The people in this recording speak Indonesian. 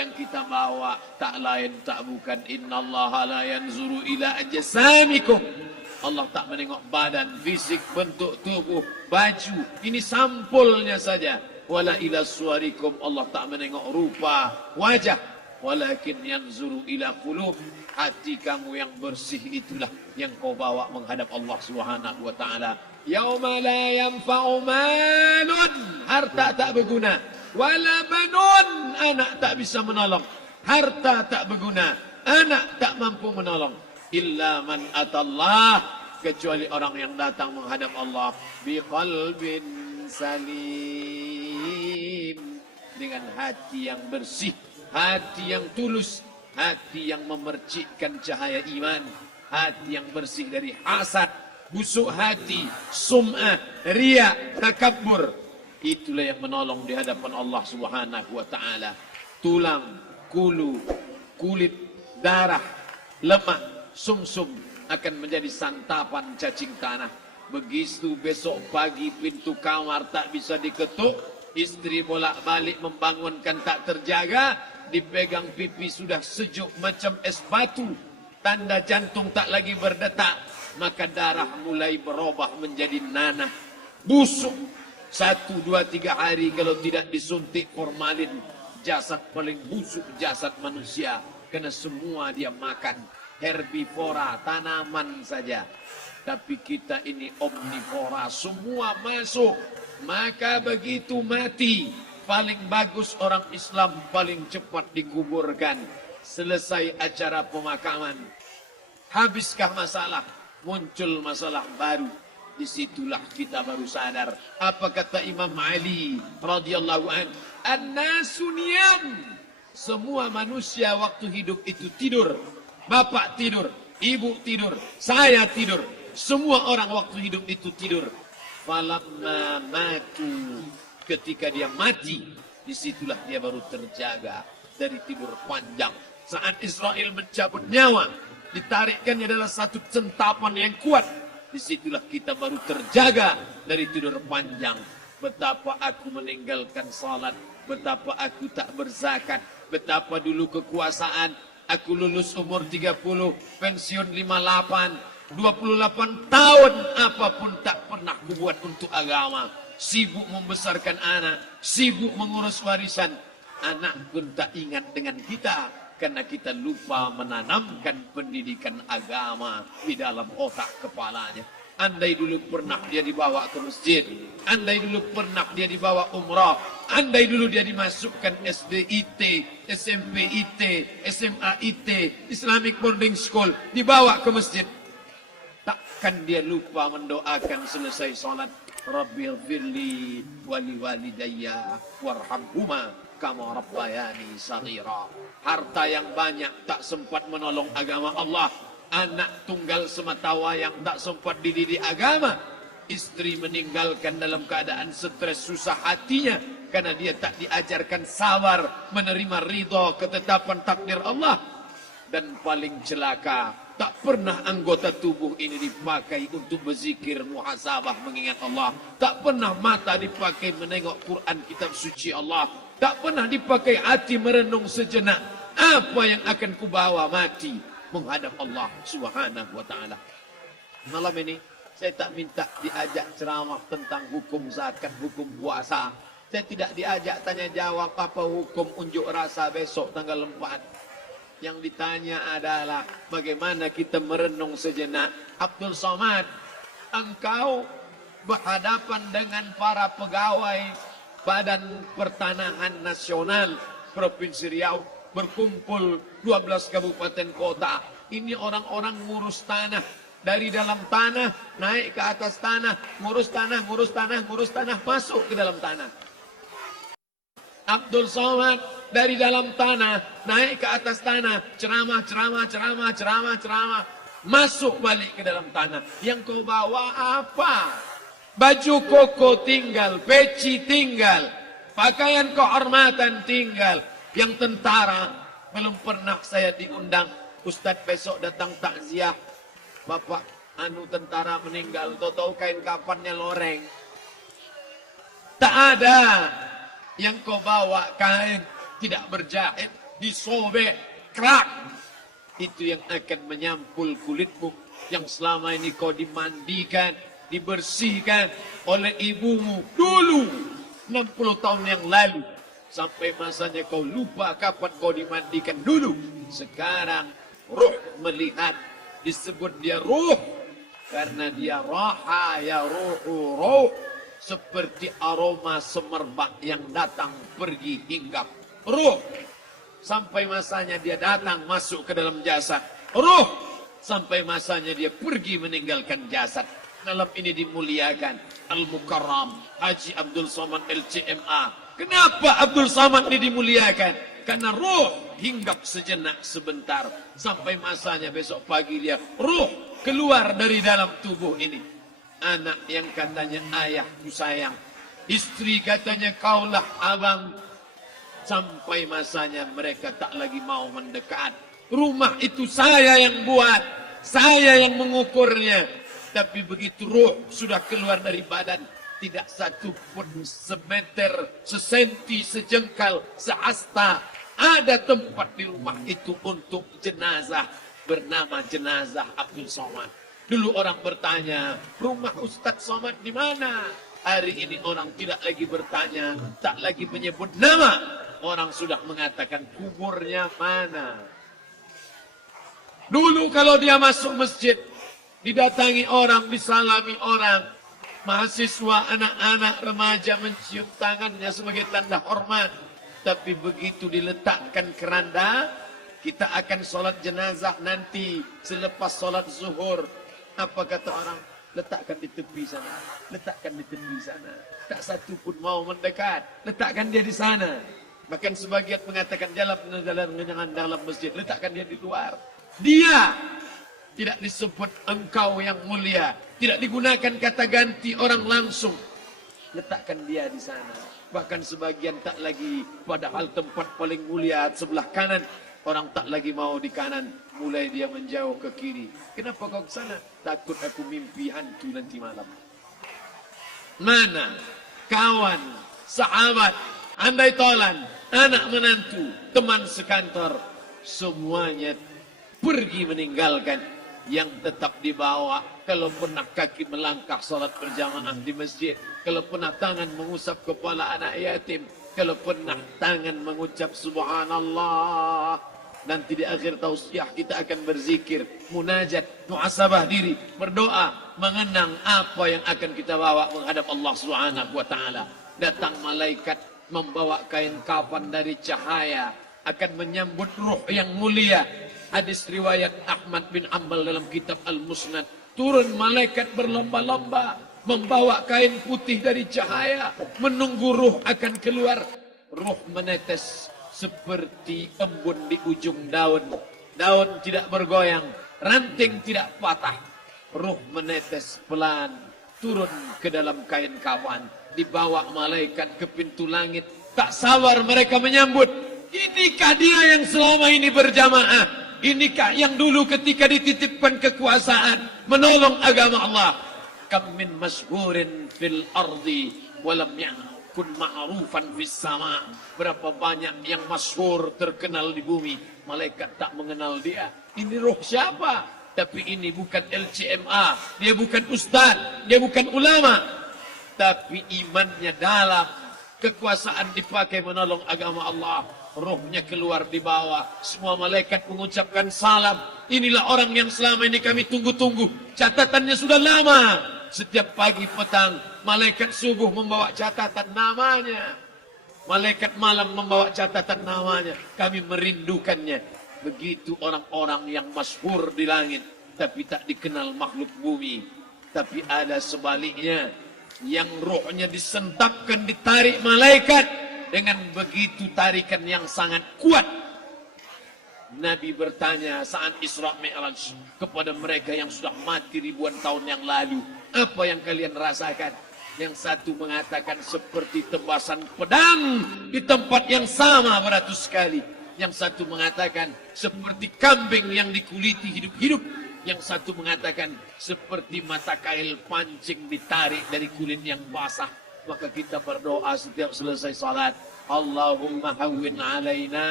yang kita bawa tak lain tak bukan innallaha la yanzuru ila ajsamikum. Allah tak menengok badan, fisik, bentuk tubuh, baju. Ini sampulnya saja. Wala ila suwarikum. Allah tak menengok rupa, wajah. Walakin yanzuru ila qulub. Hati kamu yang bersih itulah yang kau bawa menghadap Allah Subhanahu wa taala. Yauma la yanfa'u malun, harta tak berguna. Wala banun, anak tak bisa menolong. Harta tak berguna, anak tak mampu menolong. Illa man atallah, kecuali orang yang datang menghadap Allah biqalbin salim, dengan hati yang bersih, hati yang tulus, hati yang memercikkan cahaya iman, hati yang bersih dari hasad, busuk hati, sum'ah, riya, takabbur. Itulah yang menolong di hadapan Allah Subhanahu wa taala. Tulang, kulu, kulit, darah, lemak, sumsum akan menjadi santapan cacing tanah. Begitu besok pagi pintu kamar tak bisa diketuk, istri bolak-balik membangunkan tak terjaga, dipegang pipi sudah sejuk macam es batu, tanda jantung tak lagi berdetak, maka darah mulai berubah menjadi nanah, busuk. 1, 2, 3 hari kalau tidak disuntik formalin, jasad paling busuk jasad manusia, karena semua dia makan herbivora, tanaman saja. Tapi kita ini omnivora, semua masuk. Maka begitu mati, paling bagus orang Islam paling cepat dikuburkan. Selesai acara pemakaman, habiskah masalah, muncul masalah baru. Disitulah kita baru sadar. Apa kata Imam Ali radhiyallahu anhu? An-nasu niyam. Semua manusia waktu hidup itu tidur. Bapak tidur, ibu tidur, saya tidur. Semua orang waktu hidup itu tidur. Falamma matu, ketika dia mati, disitulah dia baru terjaga dari tidur panjang. Saat Israel mencabut nyawa, ditarikkannya adalah satu centapan yang kuat. Disitulah kita baru terjaga dari tidur panjang. Betapa aku meninggalkan salat, betapa aku tak berzakat, betapa dulu kekuasaan. Aku lulus umur 30, pensiun 58, 28 tahun apapun tak pernah kubuat untuk agama. Sibuk membesarkan anak, sibuk mengurus warisan. Anak pun tak ingat dengan kita, karena kita lupa menanamkan pendidikan agama di dalam otak kepalanya. Andai dulu pernah dia dibawa ke masjid, andai dulu pernah dia dibawa umrah, andai dulu dia dimasukkan SD IT, SMP IT, SMA IT, Islamic Boarding School, dibawa ke masjid, takkan dia lupa mendoakan selesai sholat, Rabbighfirli wali walidayya warhamhuma kama rabbayani saghira. Harta yang banyak tak sempat menolong agama Allah. Anak tunggal semata wayang tak sempat dididik agama. Istri meninggalkan dalam keadaan stres susah hatinya karena dia tak diajarkan sabar menerima ridha ketetapan takdir Allah. Dan paling celaka, tak pernah anggota tubuh ini dipakai untuk berzikir, muhasabah, mengingat Allah. Tak pernah mata dipakai menengok Quran, kitab suci Allah. Tak pernah dipakai hati merenung sejenak. Apa yang akan kubawa mati menghadap Allah Subhanahu wa taala. Malam ini saya tak minta diajak ceramah tentang hukum zakat, hukum puasa. Saya tidak diajak tanya jawab apa hukum unjuk rasa besok tanggal 4. Yang ditanya adalah bagaimana kita merenung sejenak. Abdul Somad, engkau berhadapan dengan para pegawai Badan Pertanahan Nasional Provinsi Riau, berkumpul 12 kabupaten kota. Ini orang-orang ngurus tanah. Dari dalam tanah, naik ke atas tanah, ngurus tanah, ngurus tanah, ngurus tanah, masuk ke dalam tanah. Abdul Somad dari dalam tanah, naik ke atas tanah, ceramah, ceramah, ceramah, ceramah, ceramah, masuk balik ke dalam tanah. Yang kau bawa apa? Baju koko tinggal, peci tinggal, pakaian kehormatan tinggal. Yang tentara, belum pernah saya diundang. Ustadz besok datang takziah, bapak tentara meninggal, tahu kain kafannya loreng. Tak ada. Yang kau bawa kain tidak berjahit, disobek, kerak. Itu yang akan menyampul kulitmu yang selama ini kau dimandikan, dibersihkan oleh ibumu dulu 60 tahun yang lalu. Sampai masanya kau lupa kapan kau dimandikan dulu. Sekarang ruh melihat, disebut dia ruh karena dia raha ya ruhu ruh, seperti aroma semerbak yang datang pergi hinggap. Ruh sampai masanya dia datang masuk ke dalam jasad. Ruh sampai masanya dia pergi meninggalkan jasad. Malam ini dimuliakan Al-Mukarram Haji Abdul Somad LCMA. Kenapa Abdul Somad ini dimuliakan? Karena ruh hinggap sejenak sebentar. Sampai masanya besok pagi dia ruh keluar dari dalam tubuh ini. Anak yang katanya ayahku sayang, istri katanya kaulah abang. Sampai masanya mereka tak lagi mau mendekat. Rumah itu saya yang buat, saya yang mengukurnya. Tapi begitu ruh sudah keluar dari badan, tidak satu pun semeter, sesenti, sejengkal, seasta ada tempat di rumah itu untuk jenazah bernama jenazah Abdul Somad. Dulu orang bertanya, rumah Ustadz Somad di mana? Hari ini orang tidak lagi bertanya, tak lagi menyebut nama. Orang sudah mengatakan kuburnya mana. Dulu kalau dia masuk masjid, didatangi orang, disalami orang. Mahasiswa, anak-anak, remaja mencium tangannya sebagai tanda hormat. Tapi begitu diletakkan keranda, kita akan sholat jenazah nanti selepas sholat zuhur. Apa kata orang? Letakkan di tepi sana. Letakkan di tepi sana. Tak satu pun mau mendekat. Letakkan dia di sana. Bahkan sebagian mengatakan jangan dalam masjid. Letakkan dia di luar. Dia tidak disebut engkau yang mulia. Tidak digunakan kata ganti orang langsung. Letakkan dia di sana. Bahkan sebagian tak lagi, padahal tempat paling mulia sebelah kanan. Orang tak lagi mau di kanan. Mulai dia menjauh ke kiri. Kenapa kau ke sana? Takut aku mimpi hantu nanti malam. Mana? Kawan, sahabat, andai tolan, anak menantu, teman sekantor. Semuanya pergi meninggalkan. Yang tetap dibawa, kalau pernah kaki melangkah salat berjamaah di masjid, kalau pernah tangan mengusap kepala anak yatim, kalau pernah tangan mengucap subhanallah. Nanti di akhir tausiah kita akan berzikir, munajat, muhasabah diri, berdoa, mengenang apa yang akan kita bawa menghadap Allah Subhanahu wa taala. Datang malaikat membawa kain kafan dari cahaya, akan menyambut ruh yang mulia. Hadis riwayat Ahmad bin Ambal dalam kitab Al-Musnad. Turun malaikat berlomba-lomba membawa kain putih dari cahaya, menunggu ruh akan keluar. Ruh menetes seperti embun di ujung daun. Daun tidak bergoyang, ranting tidak patah. Ruh menetes pelan, turun ke dalam kain kafan, dibawa malaikat ke pintu langit. Tak sabar mereka menyambut. Inikah dia yang selama ini berjamaah? Inikah yang dulu ketika dititipkan kekuasaan menolong agama Allah? Kam min masyhurin fil ardi walam yakun ma'rufan fis sama. Berapa banyak yang masyhur terkenal di bumi, malaikat tak mengenal dia. Ini roh siapa? Tapi ini bukan LCMA, dia bukan ustaz, dia bukan ulama, tapi imannya dalam. Kekuasaan dipakai menolong agama Allah. Rohnya keluar di bawah. Semua malaikat mengucapkan salam. Inilah orang yang selama ini kami tunggu-tunggu. Catatannya sudah lama. Setiap pagi petang, malaikat subuh membawa catatan namanya. Malaikat malam membawa catatan namanya. Kami merindukannya. Begitu orang-orang yang masyhur di langit, tapi tak dikenal makhluk bumi. Tapi ada sebaliknya, yang rohnya disentapkan, ditarik malaikat dengan begitu tarikan yang sangat kuat. Nabi bertanya saat Isra Mi'raj kepada mereka yang sudah mati ribuan tahun yang lalu, apa yang kalian rasakan? Yang satu mengatakan seperti tebasan pedang di tempat yang sama beratus kali. Yang satu mengatakan seperti kambing yang dikuliti hidup-hidup. Yang satu mengatakan seperti mata kail pancing ditarik dari kulit yang basah. Maka kita berdoa setiap selesai salat, Allahumma hawwin alaina